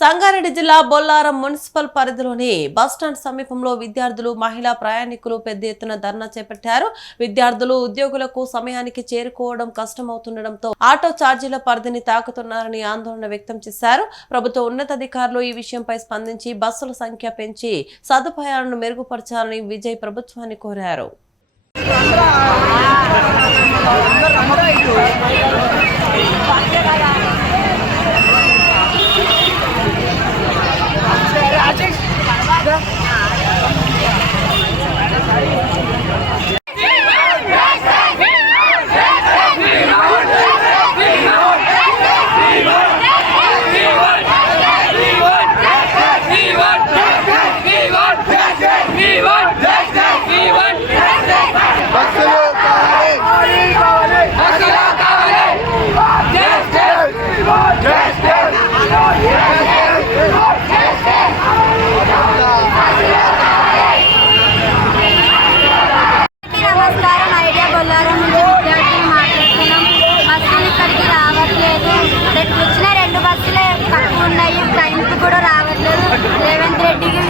సంగారెడ్డి జిల్లా బొల్లారం మున్సిపల్ పరిధిలోని బస్టాండ్ సమీపంలో విద్యార్థులు మహిళా ప్రయాణికులు పెద్ద ఎత్తున ధర్నా చేపట్టారు. విద్యార్థులు ఉద్యోగులకు సమయానికి చేరుకోవడం కష్టమవుతుండటంతో ఆటో ఛార్జీల పరిధిని తాకుతున్నారని ఆందోళన వ్యక్తం చేశారు. ప్రభుత్వ ఉన్నతాధికారులు ఈ విషయంపై స్పందించి బస్సుల సంఖ్య పెంచి సదుపాయాలను మెరుగుపరచాలని విజయ్ ప్రభుత్వాన్ని కోరారు బస్సులు కావాలి బస్సులు కావాలి అందరికీ నమస్కారం ఐడియా బొల్లారం నుంచి విద్యార్థులు మాట్లాడుతున్నాం బస్సులు ఇక్కడికి రావట్లేదు రేపు వచ్చిన రెండు బస్సులే తక్కువ ఉన్నాయి టైంకి కూడా రావట్లేదు రేవంత్ రెడ్డికి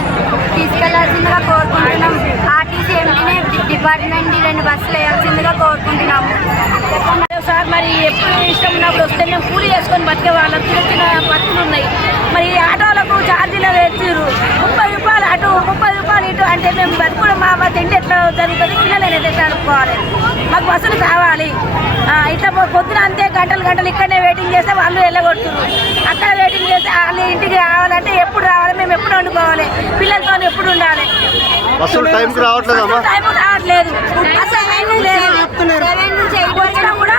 తీసుకెళ్ళాల్సిందిగా కోరుకుంటున్నాం ఆర్టీసీ ఎంపీనే డిపార్ట్మెంట్ రెండు బస్సులు వేయాల్సిందిగా కోరుకుంటున్నాము. సార్ మరి ఎప్పుడు ఇష్టం ఉన్నప్పుడు వస్తే మేము కూలి చేసుకొని బతికే వాళ్ళం. చిన్న చిన్న బతుకులు ఉన్నాయి. మరి ఈ ఆటోలకు ఛార్జీలు తెచ్చిర్రు ముప్పై రూపాయలు అటు ముప్పై రూపాయలు ఇటు అంటే మేము బతుకుడు మా మా తిండి ఎట్లా జరుగుతుంది? పిల్లలు ఎట్లా అనుకోవాలి? మాకు బస్సులు కావాలి. ఆ, ఇట్లా పొద్దున అంతే గంటలు గంటలు ఇక్కడనే వెయిటింగ్ చేస్తే వాళ్ళు వెళ్ళగొడుతున్నారు అక్కడ వెయిటింగ్ చేస్తే వాళ్ళు ఇంటికి రావాలంటే ఎప్పుడు రావాలి? మేము ఎప్పుడు వండుకోవాలి? పిల్లలతో ఎప్పుడు ఉండాలి? టైంకి రావట్లేదమ్మా. టైం రావట్లేదు అసలు లేదు. సెవెన్ నుంచి ఎయిట్ వచ్చినా కూడా